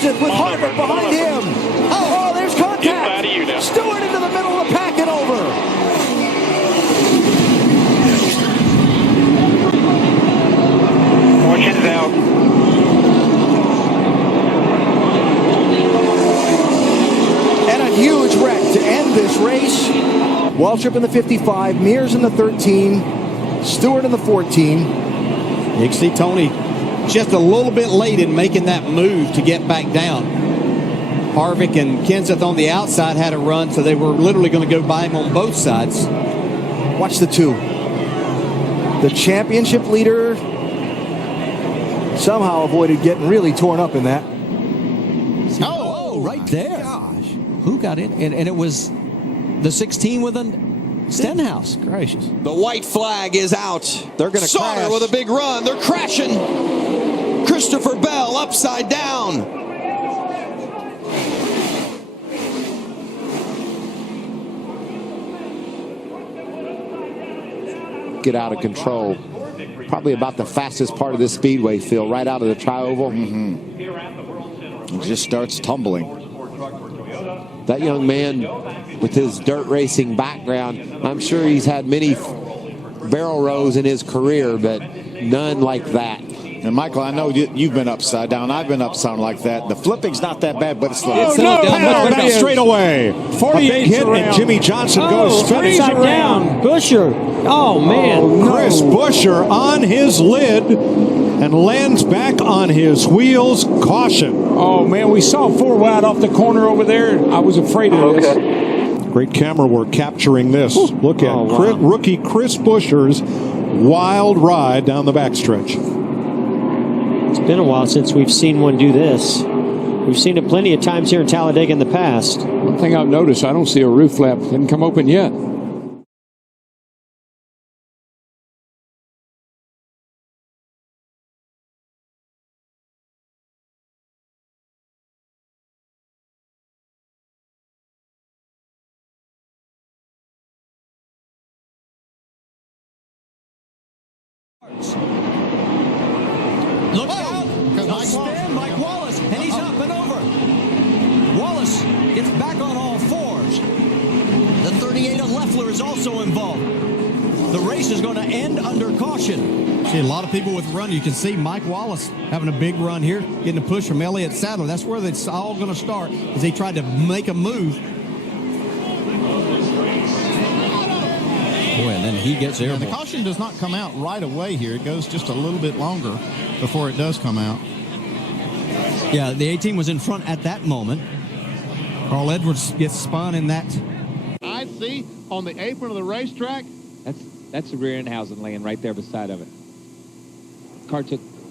Joseph with Harvick behind him. Oh, there's contact. Stewart into the middle of the pack and over. Fortune's out. And a huge wreck to end this race. Waltrip in the 55, Mears in the 13, Stewart in the 14. You can see Tony just a little bit late in making that move to get back down. Harvick and Kenseth on the outside had a run, so they were literally going to go by him on both sides. Watch the two. The championship leader somehow avoided getting really torn up in that. Oh, right there. Gosh. Who got in? And it was the 16 with a Stenhouse. Gracious. The white flag is out. They're going to crash. Sauter with a big run. They're crashing. Christopher Bell upside down. Get out of control. Probably about the fastest part of this speedway, Phil, right out of the tri-oval. It just starts tumbling. That young man with his dirt racing background, I'm sure he's had many barrel rolls in his career, but none like that. And Michael, I know you've been upside down. I've been upside like that. The flipping's not that bad, but it's the Down straight away. 48 hit, and Jimmy Johnson goes upside down. Busher. Oh, man. Chris Busher on his lid and lands back on his wheels. Caution. Oh, man, we saw 4 wide off the corner over there. I was afraid of this. Great camera work capturing this. Look at rookie Chris Busher's wild ride down the backstretch. It's been a while since we've seen one do this. We've seen it plenty of times here in Talladega in the past. One thing I've noticed, I don't see a roof flap. Didn't come open yet. Look out! A spin, Mike Wallace, and he's up and over. Wallace gets back on all fours. The 38 of Leffler is also involved. The race is going to end under caution. See a lot of people with run. You can see Mike Wallace having a big run here, getting a push from Elliott Sadler. That's where it's all going to start, as he tried to make a move. Boy, and then he gets airborne. The caution does not come out right away here. It goes just a little bit longer before it does come out. Yeah, the 18 was in front at that moment. Carl Edwards gets spun in that. I see on the apron of the racetrack. That's the rear end housing laying right there beside of it.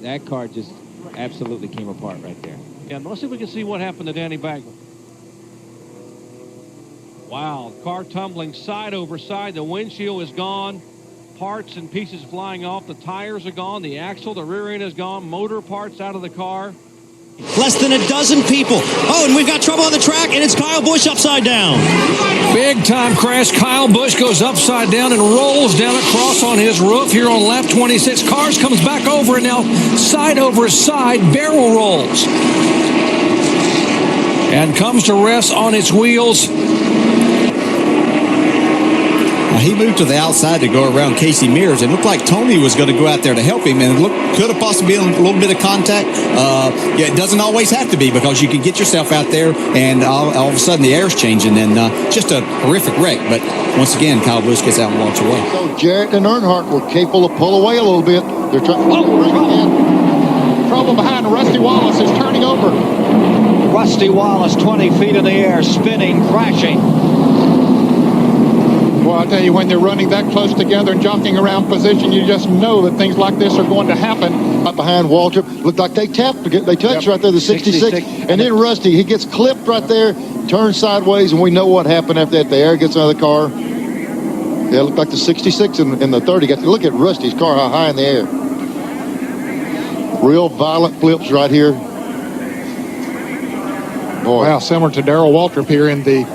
That car just absolutely came apart right there. Yeah, let's see if we can see what happened to Danny Bagwell. Wow, car tumbling side over side. The windshield is gone. Parts and pieces flying off. The tires are gone. The axle, the rear end is gone. Motor parts out of the car. Less than a dozen people. Oh, and we've got trouble on the track, and it's Kyle Busch upside down. Big time crash. Kyle Busch goes upside down and rolls down across on his roof here on lap 26. Cars comes back over, and now side over side barrel rolls. And comes to rest on its wheels. He moved to the outside to go around Casey Mears. It looked like Tony was going to go out there to help him, and it could have possibly been a little bit of contact. Yeah, it doesn't always have to be, because you can get yourself out there, and all of a sudden the air's changing, and just a horrific wreck. But once again, Kyle Busch gets out and walks away. So Jarrett and Earnhardt were capable of pull away a little bit. They're trying to bring it in. Trouble behind. Rusty Wallace is turning over. Rusty Wallace, 20 feet in the air, spinning, crashing. Well, I'll tell you, when they're running that close together and jockeying around position, you just know that things like this are going to happen. Up behind Waltrip, looked like they tapped, they touched right there, the 66. And then Rusty, he gets clipped right there, turns sideways, and we know what happened after that. The air gets out of the car. Yeah, it looked like the 66 and the 30. Look at Rusty's car, how high in the air. Real violent flips right here. Boy. Wow, similar to Darrell Waltrip here in the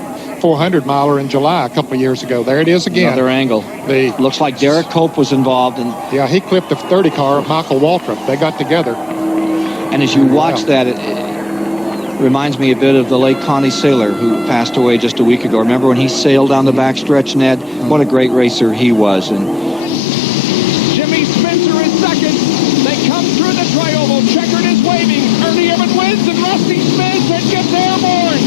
400 miler in July a couple of years ago. There it is again. Another angle. Looks like Derek Cope was involved. Yeah, he clipped the 30 car of Michael Waltrip. They got together. And as you watch that, reminds me a bit of the late Connie Saylor, who passed away just a week ago. Remember when he sailed down the backstretch, Ned? What a great racer he was. And Jimmy Spencer is second. They come through the tri-oval. Checkered is waving. Ernie Evans wins, and Rusty Smith gets airborne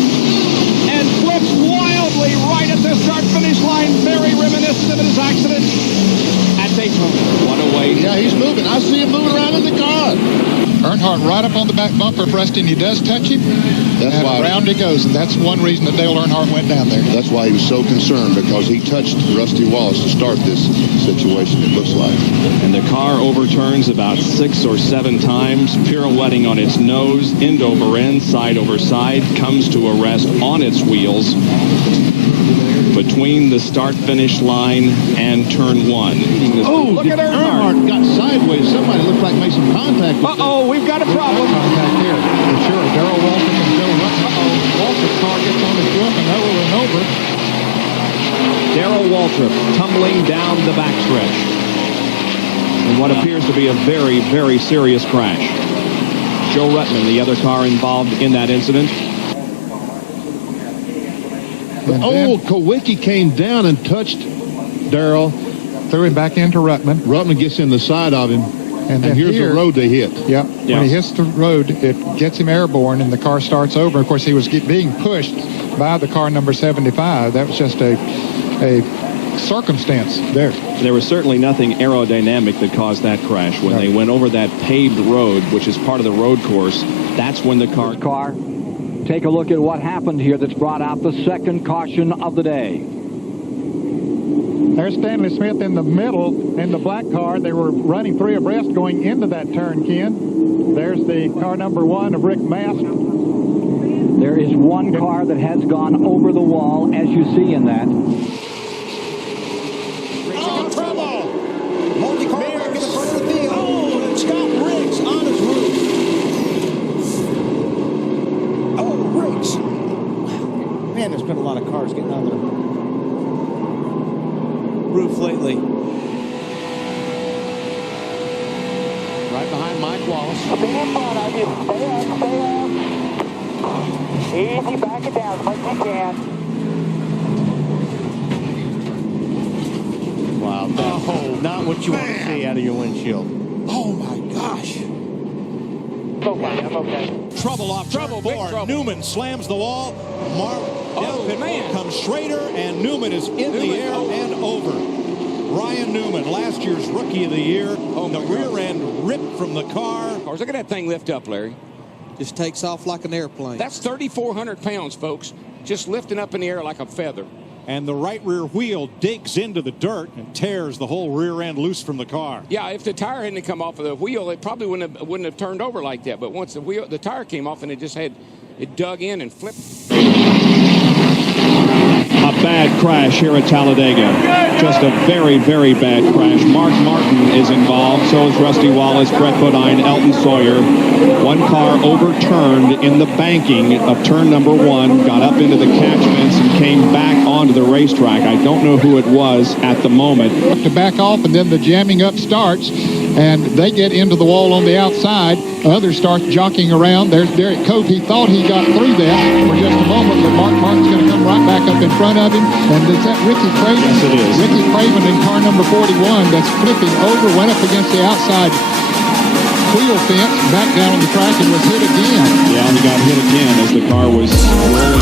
and flips wildly right at the start-finish line. Very reminiscent of his accident at Daytona. What a way. Yeah, he's moving. I see him moving around in the car. Earnhardt right up on the back bumper of Rusty, and he does touch him. That's and why around he goes, and that's one reason that Dale Earnhardt went down there. That's why he was so concerned, because he touched Rusty Wallace to start this situation, it looks like. And the car overturns about 6 or 7 times, pirouetting on its nose, end over end, side over side, comes to a rest on its wheels between the start-finish line and turn 1. Oh, look at Earnhardt got sideways. Somebody looked like made some contact. Uh-oh, we've got a problem. Contact here. For sure. Darrell Waltrip and Joe Rutten. Waltrip's car gets on his roof and over and over. Darrell Waltrip tumbling down the backstretch in what appears to be a very, very serious crash. Joe Ruttman, the other car involved in that incident. Kowicki came down and touched Darrell. Threw him back into Ruttman. Ruttman gets in the side of him, and here's the road they hit. Yeah, when he hits the road, it gets him airborne, and the car starts over. Of course, he was being pushed by the car number 75. That was just a circumstance there. There was certainly nothing aerodynamic that caused that crash. When they went over that paved road, which is part of the road course, that's when the car... Take a look at what happened here that's brought out the second caution of the day. There's Stanley Smith in the middle in the black car. They were running 3 abreast going into that turn, Ken. There's the car number 1 of Rick Mast. There is one car that has gone over the wall, as you see in that. Oh, trouble! Multi-car back in the front of the field. Oh, and Scott Riggs on his roof. Oh, Riggs. Man, there's been a lot of cars getting on the roof lately. Right behind Mike Wallace. Be in front of you. Stay up. Easy, back it down as much as you can. Wow, that's not what you want to see out of your windshield. Oh, my gosh. Okay, I'm okay. Trouble off trouble board. Newman slams the wall. Comes Schrader, and Newman is in the air and over. Ryan Newman, last year's Rookie of the Year. The rear end ripped from the car. Look at that thing lift up, Larry. Just takes off like an airplane. That's 3,400 pounds, folks. Just lifting up in the air like a feather. And the right rear wheel digs into the dirt and tears the whole rear end loose from the car. Yeah, if the tire hadn't come off of the wheel, it probably wouldn't have turned over like that. But once the tire came off, and it dug in and flipped. A bad crash here at Talladega. Just a very, very bad crash. Mark Martin is involved. So is Rusty Wallace, Brett Bodine, Elton Sawyer. One car overturned in the banking of turn number 1, got up into the catchments and came back onto the racetrack. I don't know who it was at the moment. To back off, and then the jamming up starts, and they get into the wall on the outside. Others start jockeying around. There's Derek Cope. He thought he got through that for just a moment, but Mark Martin's going to come right back up in front of him. And is that Ricky Craven? Yes, it is. Ricky Craven in car number 41 that's flipping over, went up against the outside wheel fence, back down on the track, and was hit again. Yeah, he got hit again as the car was rolling